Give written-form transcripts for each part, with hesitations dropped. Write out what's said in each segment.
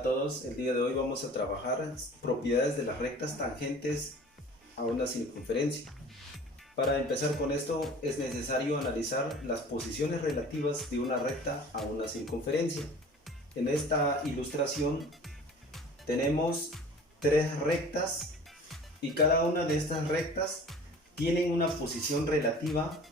a todos, el día de hoy vamos a trabajar propiedades de las rectas tangentes a una circunferencia. Para empezar con esto es necesario analizar las posiciones relativas de una recta a una circunferencia. En esta ilustración tenemos tres rectas y cada una de estas rectas tienen una posición relativa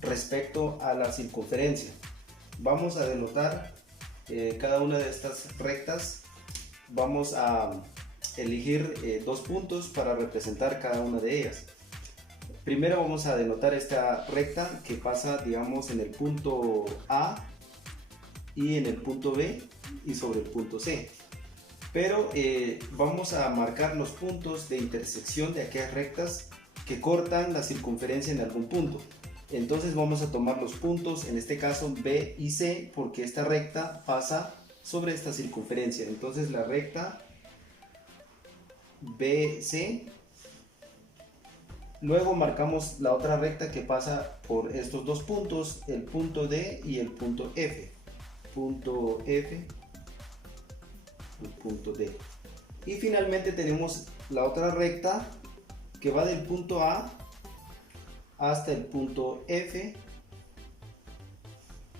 respecto a la circunferencia. Vamos a denotar cada una de estas rectas. Vamos a elegir dos puntos para representar cada una de ellas. Primero vamos a denotar esta recta que pasa, digamos, en el punto A y en el punto B y sobre el punto C. Pero vamos a marcar los puntos de intersección de aquellas rectas que cortan la circunferencia en algún punto. Entonces vamos a tomar los puntos, en este caso B y C, porque esta recta pasa sobre esta circunferencia. Entonces la recta BC. Luego marcamos la otra recta que pasa por estos dos puntos, el punto D y el punto F. Punto F, el punto D. Y finalmente tenemos la otra recta que va del punto A hasta el punto F.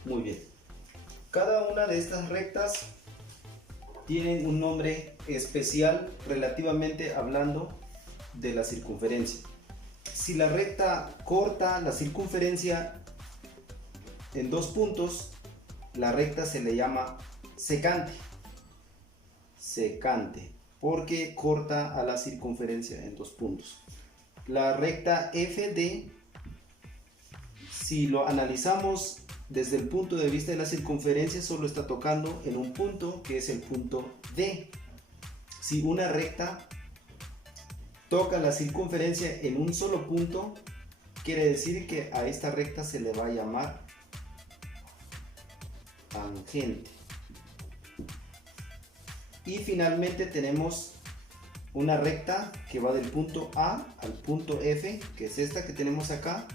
Muy bien. Cada una de estas rectas tienen un nombre especial relativamente hablando de la circunferencia. Si la recta corta la circunferencia en dos puntos, la recta se le llama secante. Secante, porque corta a la circunferencia en dos puntos. La recta FD, si lo analizamos desde el punto de vista de la circunferencia, solo está tocando en un punto que es el punto D. Si una recta toca la circunferencia en un solo punto, quiere decir que a esta recta se le va a llamar tangente. Y finalmente tenemos una recta que va del punto A al punto F, que es esta que tenemos acá.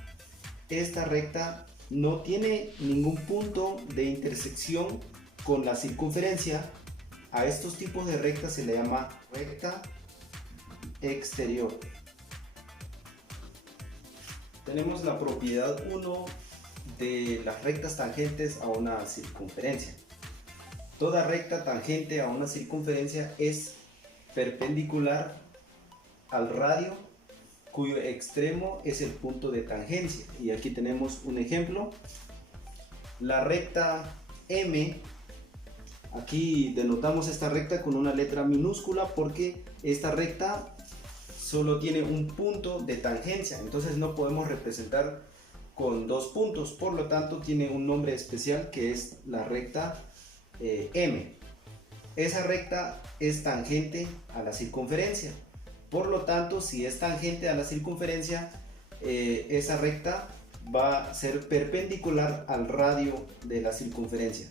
Esta recta no tiene ningún punto de intersección con la circunferencia. A estos tipos de rectas se le llama recta exterior. Tenemos la propiedad 1 de las rectas tangentes a una circunferencia. Toda recta tangente a una circunferencia es perpendicular al radio cuyo extremo es el punto de tangencia. Y aquí tenemos un ejemplo. La recta M, aquí denotamos esta recta con una letra minúscula porque esta recta solo tiene un punto de tangencia, entonces no podemos representar con dos puntos, por lo tanto tiene un nombre especial que es la recta M. Esa recta es tangente a la circunferencia, por lo tanto si es tangente a la circunferencia, esa recta va a ser perpendicular al radio de la circunferencia.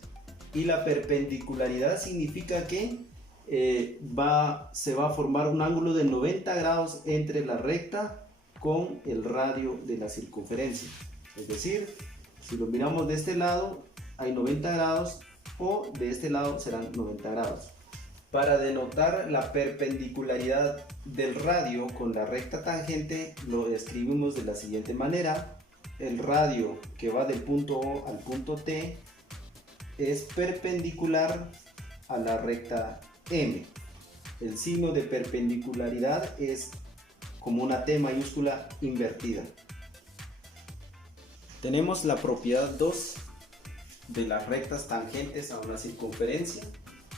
Y la perpendicularidad significa que se va a formar un ángulo de 90 grados entre la recta con el radio de la circunferencia. Es decir, si lo miramos de este lado hay 90 grados o de este lado serán 90 grados. Para denotar la perpendicularidad del radio con la recta tangente lo escribimos de la siguiente manera. El radio que va del punto O al punto T es perpendicular a la recta M. El signo de perpendicularidad es como una T mayúscula invertida. Tenemos la propiedad 2 de las rectas tangentes a una circunferencia.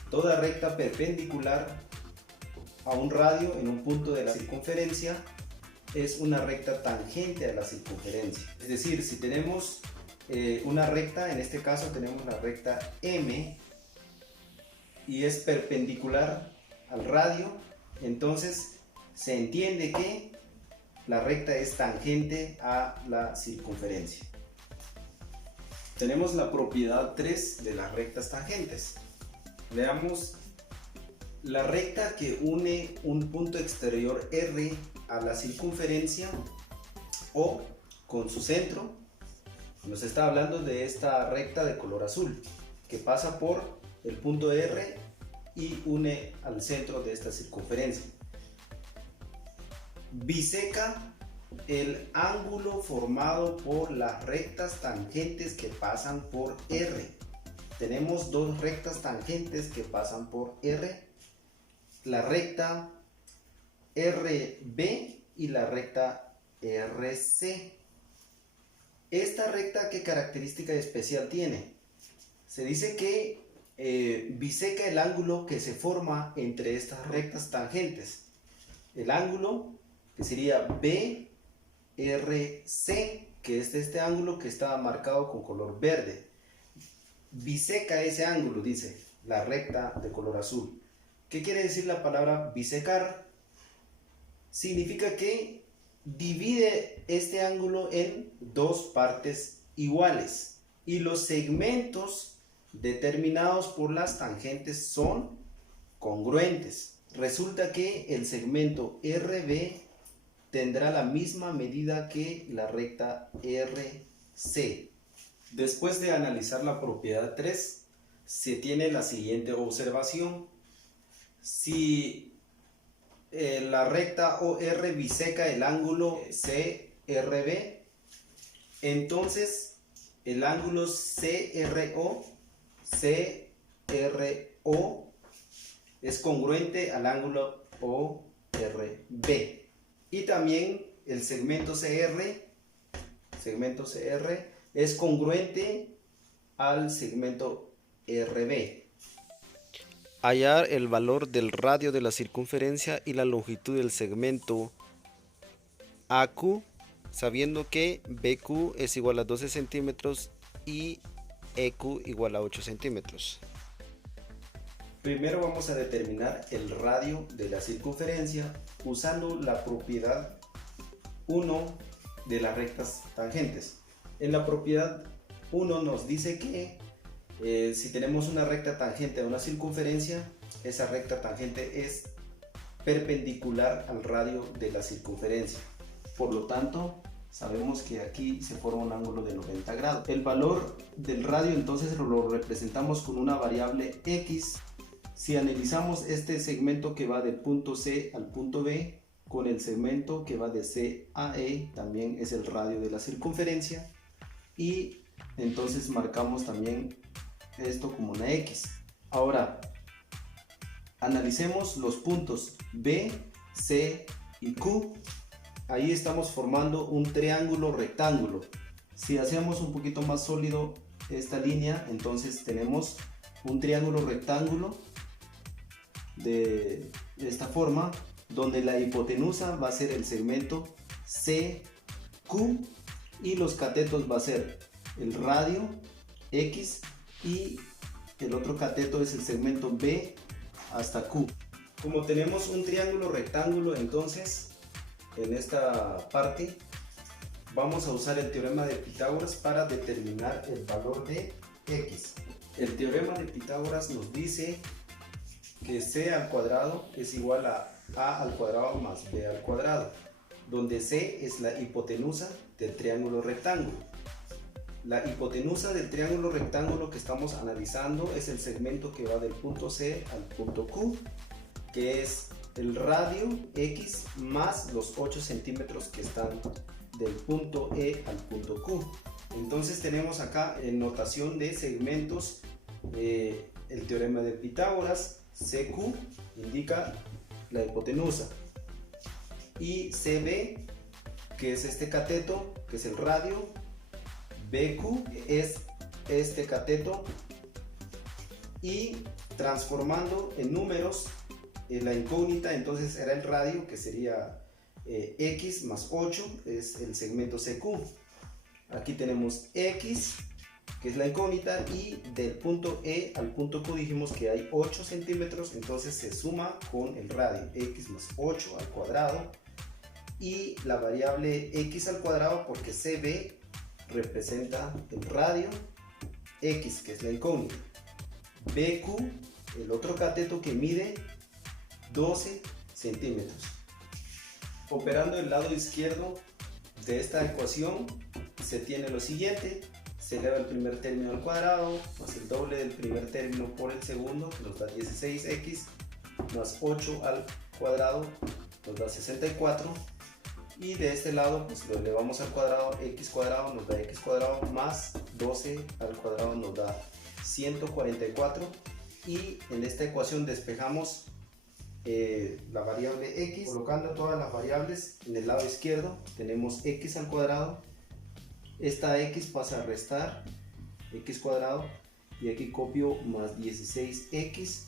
Toda recta perpendicular a un radio en un punto de la circunferencia es una recta tangente a la circunferencia. Es decir, si tenemos una recta, en este caso tenemos la recta M y es perpendicular al radio, entonces se entiende que la recta es tangente a la circunferencia. Tenemos la propiedad 3 de las rectas tangentes. Veamos la recta que une un punto exterior R a la circunferencia O con su centro. Nos está hablando de esta recta de color azul que pasa por el punto R y une al centro de esta circunferencia. Biseca el ángulo formado por las rectas tangentes que pasan por R. Tenemos dos rectas tangentes que pasan por R, la recta RB y la recta RC. Esta recta, ¿qué característica especial tiene? Se dice que biseca el ángulo que se forma entre estas rectas tangentes. El ángulo que sería BRC, que es este ángulo que está marcado con color verde. Biseca ese ángulo, dice la recta de color azul. ¿Qué quiere decir la palabra bisecar? Significa que divide este ángulo en dos partes iguales y los segmentos determinados por las tangentes son congruentes. Resulta que el segmento RB tendrá la misma medida que la recta RC. Después de analizar la propiedad 3, se tiene la siguiente observación. Si la recta OR biseca el ángulo CRB, entonces el ángulo CRO es congruente al ángulo ORB. Y también el segmento CR es congruente al segmento RB. Hallar el valor del radio de la circunferencia y la longitud del segmento AQ, sabiendo que BQ es igual a 12 centímetros y EQ igual a 8 centímetros. Primero vamos a determinar el radio de la circunferencia usando la propiedad 1 de las rectas tangentes. En la propiedad 1 nos dice que si tenemos una recta tangente a una circunferencia, esa recta tangente es perpendicular al radio de la circunferencia. Por lo tanto, sabemos que aquí se forma un ángulo de 90 grados. El valor del radio entonces lo representamos con una variable x. Si analizamos este segmento que va del punto C al punto B con el segmento que va de C a E, también es el radio de la circunferencia, y entonces marcamos también esto como una X. Ahora, analicemos los puntos B, C y Q. Ahí estamos formando un triángulo rectángulo. Si hacemos un poquito más sólido esta línea, entonces tenemos un triángulo rectángulo de esta forma, donde la hipotenusa va a ser el segmento CQ y los catetos va a ser el radio X y el otro cateto es el segmento B hasta Q. Como tenemos un triángulo rectángulo, entonces en esta parte vamos a usar el teorema de Pitágoras para determinar el valor de X. El teorema de Pitágoras nos dice que C al cuadrado es igual a al cuadrado más B al cuadrado, donde C es la hipotenusa del triángulo rectángulo. La hipotenusa del triángulo rectángulo que estamos analizando es el segmento que va del punto C al punto Q, que es el radio X más los 8 centímetros que están del punto E al punto Q. Entonces tenemos acá en notación de segmentos el teorema de Pitágoras. CQ indica la hipotenusa y CB, que es este cateto, que es el radio, BQ es este cateto, y transformando en números la incógnita entonces era el radio, que sería X más 8, es el segmento CQ. Aquí tenemos X, que es la incógnita, y del punto E al punto Q dijimos que hay 8 centímetros, entonces se suma con el radio X más 8 al cuadrado y la variable X al cuadrado, porque CB representa el radio, X que es la incógnita, BQ el otro cateto que mide 12 centímetros. Operando el lado izquierdo de esta ecuación se tiene lo siguiente: se eleva el primer término al cuadrado, más el doble del primer término por el segundo, que nos da 16x, más 8 al cuadrado, nos da 64, y de este lado pues lo elevamos al cuadrado, x cuadrado nos da x cuadrado, más 12 al cuadrado nos da 144, y en esta ecuación despejamos la variable x, colocando todas las variables en el lado izquierdo. Tenemos x al cuadrado, esta x pasa a restar x cuadrado, y aquí copio más 16x,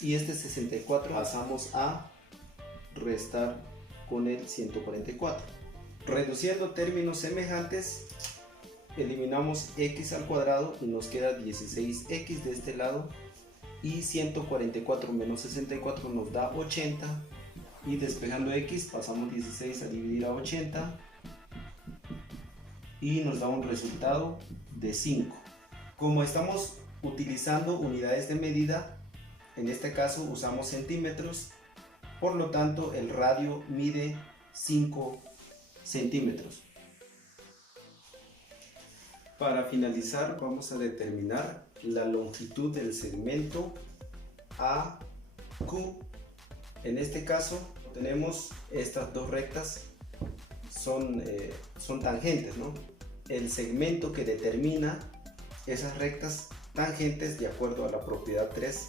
y este 64 pasamos a restar con el 144. Reduciendo términos semejantes, eliminamos x al cuadrado y nos queda 16x de este lado, y 144 menos 64 nos da 80, y despejando x pasamos 16 a dividir a 80 y nos da un resultado de 5. Como estamos utilizando unidades de medida, en este caso usamos centímetros, por lo tanto el radio mide 5 centímetros. Para finalizar, vamos a determinar la longitud del segmento AQ. En este caso tenemos estas dos rectas, son tangentes, ¿no? El segmento que determina esas rectas tangentes, de acuerdo a la propiedad 3,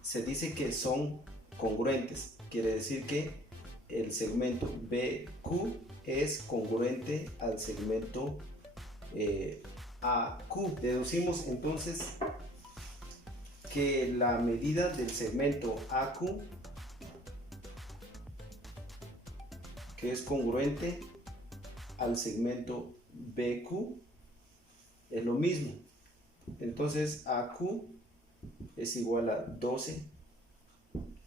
se dice que son congruentes. Quiere decir que el segmento BQ es congruente al segmento AQ. Deducimos entonces que la medida del segmento AQ, que es congruente al segmento BQ, es lo mismo. Entonces AQ es igual a 12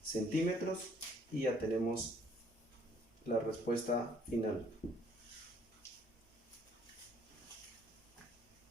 centímetros, y ya tenemos la respuesta final.